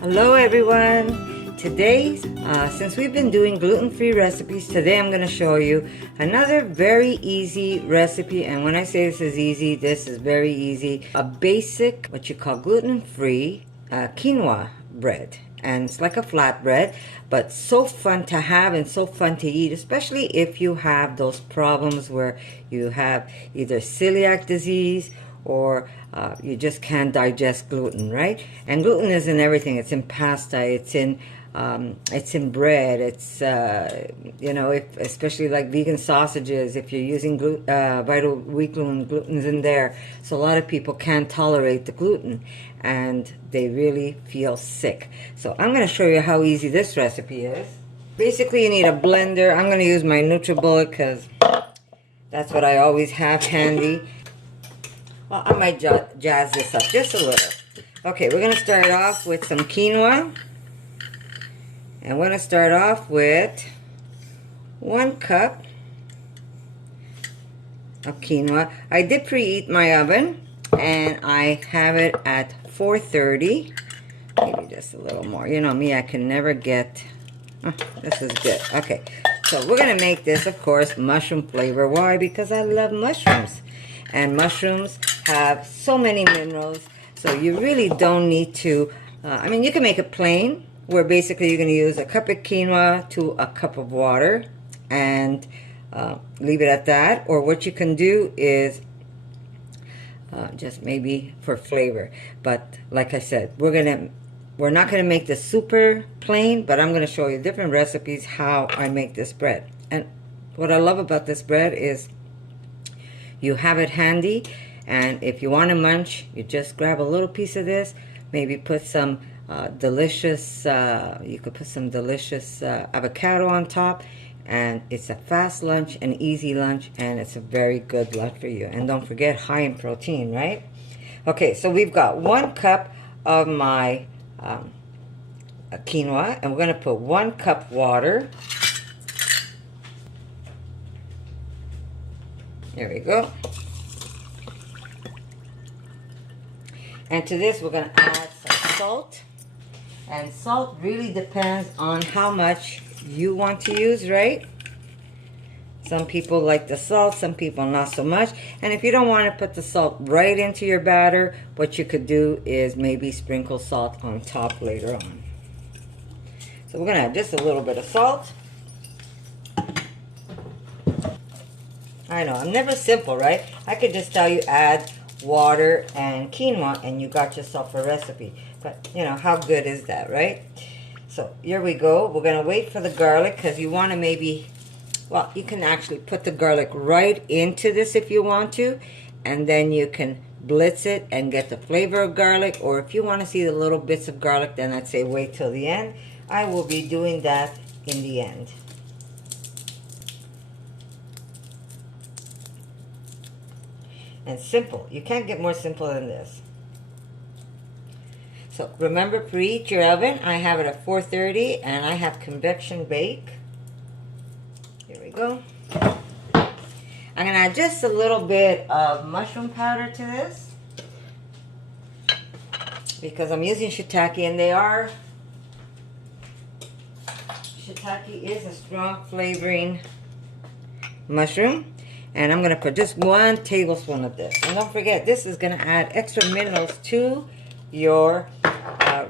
Hello everyone. Today, since we've been doing gluten-free recipes, today I'm going to show you another very easy recipe. And when I say this is easy, this is very easy. A basic, what you call gluten-free quinoa bread. And it's like a flatbread, but so fun to have and so fun to eat, especially if you have those problems where you have either celiac disease or you just can't digest gluten, right? And gluten is in everything. It's in pasta. It's in bread. It's you know, if especially like vegan sausages. If you're using vital wheat gluten, gluten's in there. So a lot of people can't tolerate the gluten, and they really feel sick. So I'm going to show you how easy this recipe is. Basically, you need a blender. I'm going to use my NutriBullet because that's what I always have handy. Well, I might jazz this up just a little. Okay, we're going to start off with some quinoa. And we're going to start off with 1 cup of quinoa. I did preheat my oven, and I have it at 430. Maybe just a little more. You know me, I can never get... Oh, this is good. Okay, so we're going to make this, of course, mushroom flavor. Why? Because I love mushrooms. And mushrooms have so many minerals, so you really don't need to, I mean, you can make it plain, where basically you're going to use a cup of quinoa to a cup of water, and leave it at that. Or what you can do is just maybe for flavor. But like I said, we're not going to make this super plain, but I'm going to show you different recipes how I make this bread. And what I love about this bread is you have it handy, and if you want to munch, you just grab a little piece of this, maybe put some delicious, you could put some delicious avocado on top, and it's a fast lunch, an easy lunch, and it's a very good lunch for you. And don't forget, high in protein, right? Okay, so we've got 1 cup of my quinoa, and we're going to put 1 cup water. There we go. And to this, we're going to add some salt. And salt really depends on how much you want to use, right? Some people like the salt, some people not so much. And if you don't want to put the salt right into your batter, what you could do is maybe sprinkle salt on top later on. So we're going to add just a little bit of salt. I know, I'm never simple, right? I could just tell you add water and quinoa and you got yourself a recipe. But, you know, how good is that, right? So, here we go. We're going to wait for the garlic because you want to maybe, well, you can actually put the garlic right into this if you want to. And then you can blitz it and get the flavor of garlic. Or if you want to see the little bits of garlic, then I'd say wait till the end. I will be doing that in the end. And simple. You can't get more simple than this. So remember, preheat your oven. I have it at 430 and I have convection bake. Here we go. I'm going to add just a little bit of mushroom powder to this because I'm using shiitake, and shiitake is a strong flavoring mushroom. And I'm going to put just 1 tablespoon of this. And don't forget, this is going to add extra minerals to your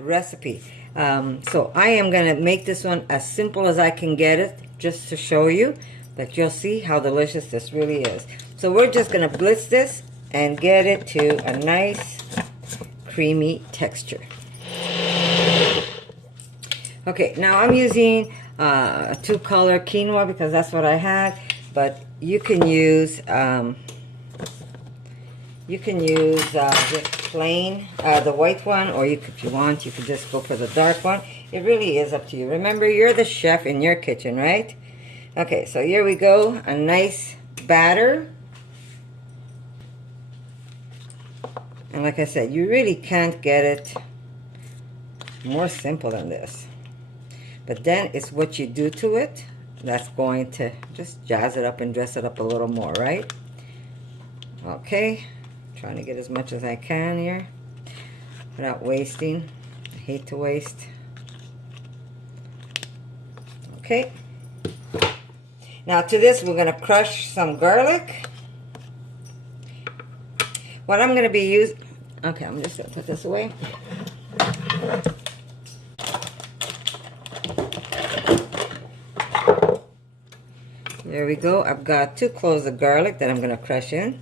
recipe. So I am going to make this one as simple as I can get it, just to show you. But you'll see how delicious this really is. So we're just going to blitz this and get it to a nice creamy texture. Okay, now I'm using a 2-color quinoa because that's what I had. But you can use just plain the white one, or if you want, you could just go for the dark one. It really is up to you. Remember, you're the chef in your kitchen, right? Okay, so here we go, a nice batter. And like I said, you really can't get it more simple than this. But then it's what you do to it that's going to just jazz it up and dress it up a little more, right? Okay, trying to get as much as I can here without wasting. hate to waste. Okay. Now to this, we're going to crush some garlic. What I'm going to be using... Okay, I'm just going to put this away. There we go. I've got 2 cloves of garlic that I'm going to crush in.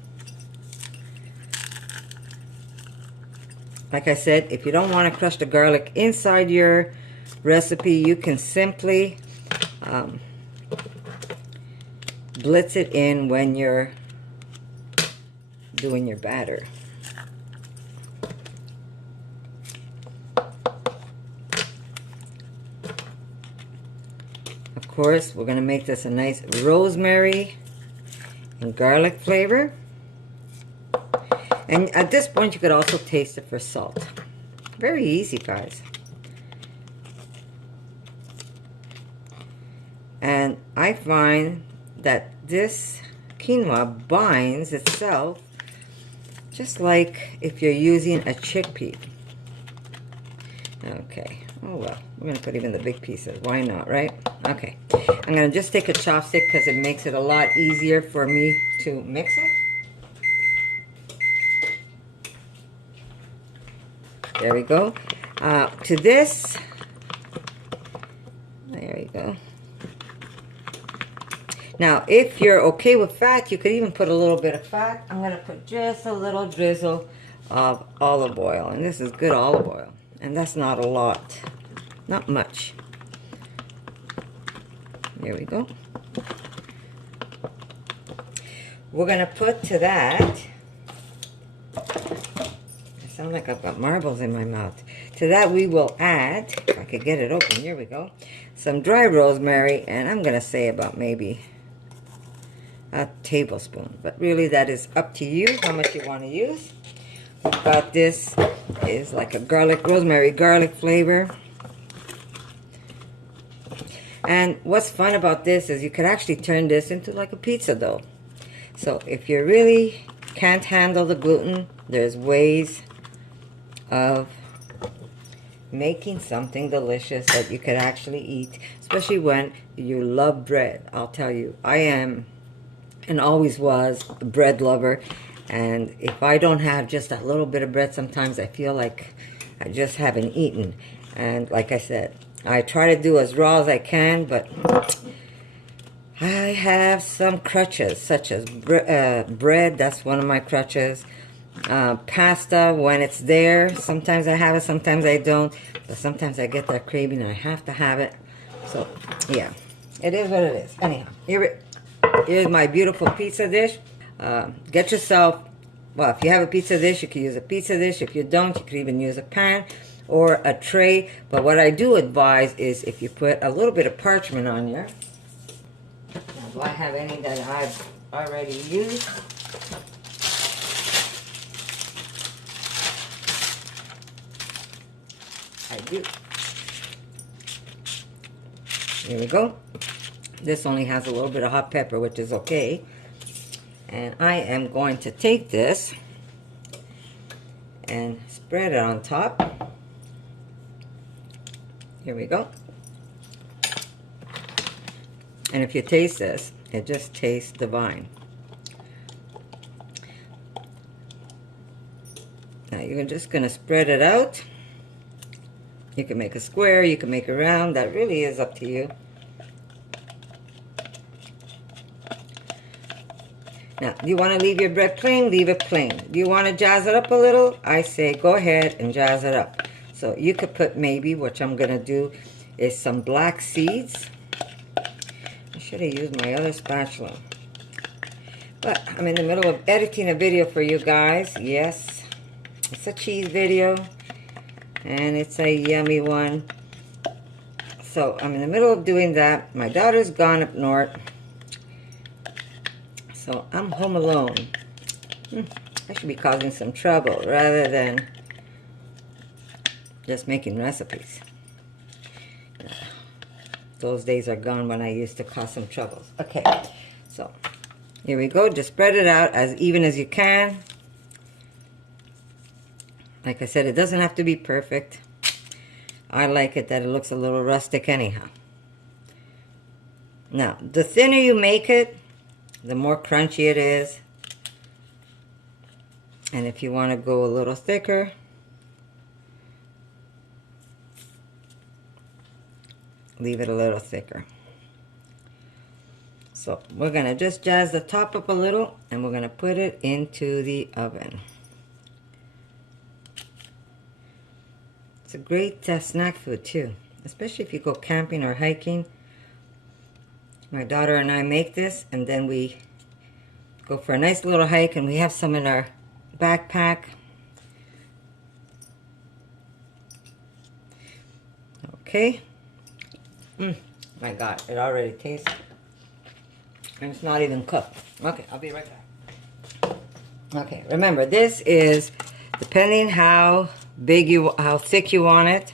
Like I said, if you don't want to crush the garlic inside your recipe, you can simply blitz it in when you're doing your batter. Of course, we're going to make this a nice rosemary and garlic flavor. And at this point, you could also taste it for salt. Very easy, guys. And I find that this quinoa binds itself just like if you're using a chickpea. Okay. Oh, well. We're going to put even the big pieces. Why not, right? Okay. I'm going to just take a chopstick because it makes it a lot easier for me to mix it. There we go. To this, there you go. Now, if you're okay with fat, you could even put a little bit of fat. I'm going to put just a little drizzle of olive oil. And this is good olive oil. And that's not a lot. Not much. There we go. We're going to put to that... sound like I've got marbles in my mouth. To that we will add, if I could get it open, here we go, some dry rosemary, and I'm going to say about maybe a tablespoon. But really that is up to you how much you want to use. We've got this is like a rosemary garlic flavor. And what's fun about this is you could actually turn this into like a pizza dough. So if you really can't handle the gluten, there's ways of making something delicious that you could actually eat, especially when you love bread. I'll tell you, I am and always was a bread lover, and if I don't have just a little bit of bread, sometimes I feel like I just haven't eaten. And like I said, I try to do as raw as I can, but I have some crutches, such as bread. That's one of my crutches. Pasta, when it's there, sometimes I have it, sometimes I don't, but sometimes I get that craving and I have to have it. So yeah, it is what it is. Anyhow, here's my beautiful pizza dish. Get yourself, well, if you have a pizza dish, you can use a pizza dish. If you don't, you could even use a pan or a tray. But what I do advise is if you put a little bit of parchment on here. Now, do I have any that I've already used? I do. Here we go. This only has a little bit of hot pepper, which is okay. And I am going to take this and spread it on top. Here we go. And if you taste this, it just tastes divine. Now you're just going to spread it out. You can make a square, you can make a round. That really is up to you. Now, do you want to leave your bread plain? Leave it plain. Do you want to jazz it up a little? I say go ahead and jazz it up. So you could put maybe, which I'm going to do, is some black seeds. I should have used my other spatula. But I'm in the middle of editing a video for you guys. Yes, it's a cheese video. And it's a yummy one. So I'm in the middle of doing that. My daughter's gone up north. So I'm home alone. I should be causing some trouble rather than just making recipes. Those days are gone when I used to cause some troubles. Okay, so here we go. Just spread it out as even as you can. Like I said, it doesn't have to be perfect. I like it that it looks a little rustic anyhow. Now, the thinner you make it, the more crunchy it is. And if you want to go a little thicker, leave it a little thicker. So we're going to just jazz the top up a little, and we're going to put it into the oven. It's a great snack food too, especially if you go camping or hiking. My daughter and I make this, and then we go for a nice little hike, and we have some in our backpack. Okay. My God, it already tastes, and it's not even cooked. Okay, I'll be right back. Okay, remember, this is depending how thick you want it,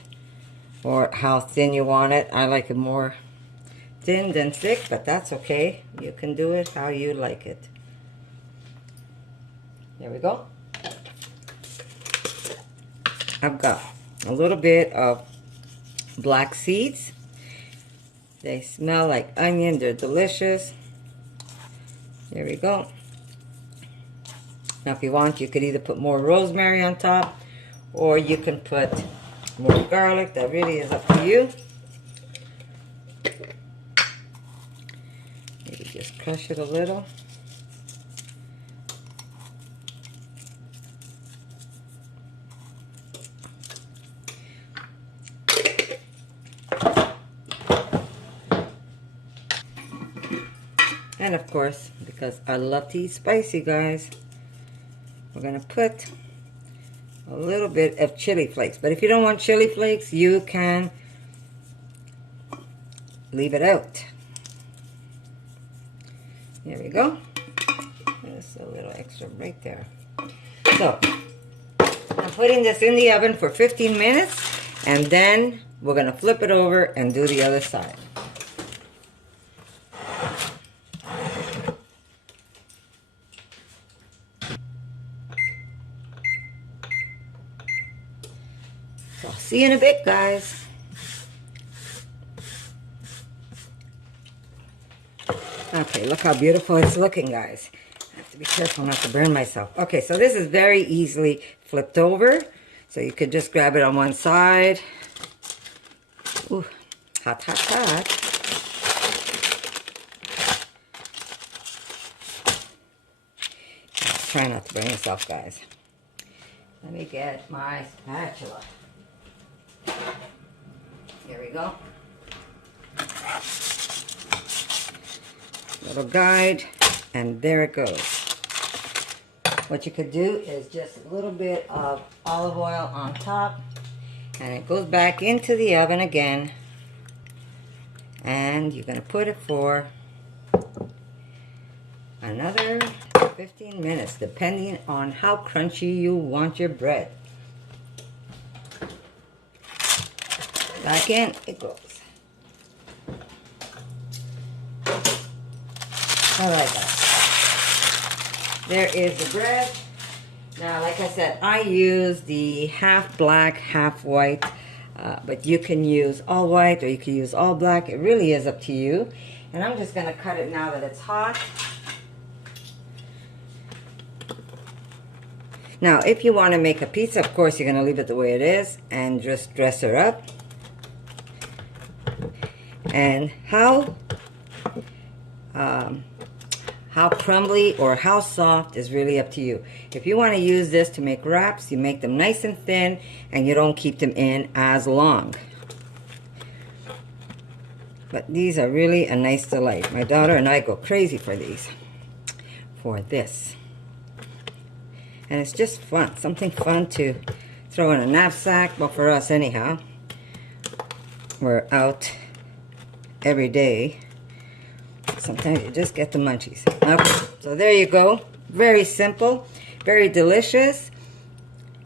or how thin you want it. I like it more thin than thick, but that's okay. You can do it how you like it. There we go. I've got a little bit of black seeds. They smell like onion. They're delicious. There we go. Now if you want, you could either put more rosemary on top, or you can put more garlic. That really is up to you. Maybe just crush it a little. And of course, because I love to eat spicy, guys, we're going to put a little bit of chili flakes. But if you don't want chili flakes, you can leave it out. There we go. Just a little extra right there. So, I'm putting this in the oven for 15 minutes, and then we're going to flip it over and do the other side. So, I'll see you in a bit, guys. Okay, look how beautiful it's looking, guys. I have to be careful not to burn myself. Okay, so this is very easily flipped over. So you could just grab it on one side. Ooh, hot, hot, hot. Try not to burn yourself, guys. Let me get my spatula. Here we go. Little guide, and there it goes. What you could do is just a little bit of olive oil on top, and it goes back into the oven again, and you're going to put it for another 15 minutes, depending on how crunchy you want your bread. Back in it goes. Alright, guys. There is the bread. Now, like I said, I use the half black, half white, but you can use all white or you can use all black. It really is up to you. And I'm just going to cut it now that it's hot. Now, if you want to make a pizza, of course, you're going to leave it the way it is and just dress her up. And how crumbly or how soft is really up to you. If you want to use this to make wraps, you make them nice and thin and you don't keep them in as long. But these are really a nice delight. My daughter and I go crazy for these, for this. And it's just fun, something fun to throw in a knapsack. Well, for us anyhow, we're out every day. Sometimes you just get the munchies. Okay, so there you go. Very simple, very delicious.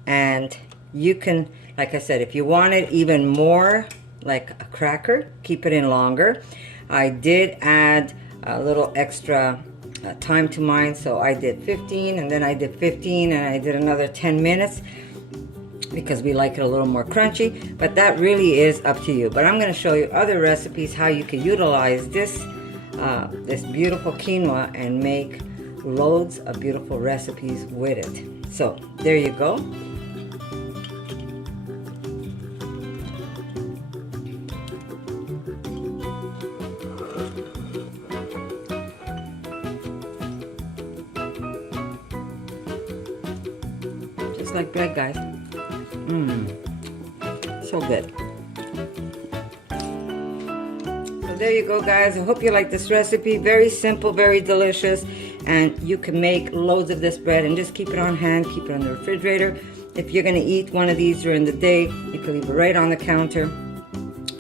And you can, like I said, if you want it even more like a cracker, keep it in longer. I did add a little extra time to mine, so I did 15, and then I did 15, and I did another 10 minutes. because we like it a little more crunchy, but that really is up to you. But I'm going to show you other recipes how you can utilize this this beautiful quinoa and make loads of beautiful recipes with it. So there you go. Just like bread, guys. So good. So there you go, guys. I hope you like this recipe. Very simple, very delicious, and you can make loads of this bread and just keep it on hand, keep it on the refrigerator. If you're gonna eat one of these during the day, you can leave it right on the counter.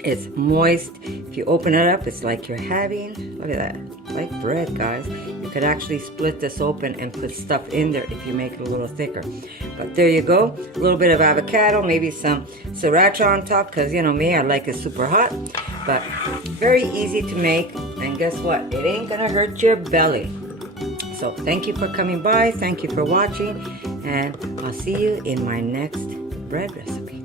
It's moist. If you open it up, it's like you're having, look at that, like bread, guys. You could actually split this open and put stuff in there if you make it a little thicker. But there you go, a little bit of avocado, maybe some sriracha on top, because you know me, I like it super hot. But very easy to make, and guess what? It ain't gonna hurt your belly. So thank you for coming by, thank you for watching, and I'll see you in my next bread recipe.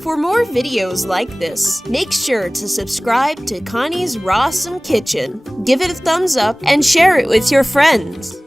For more videos like this, make sure to subscribe to Connie's Rawesome Kitchen, give it a thumbs up, and share it with your friends.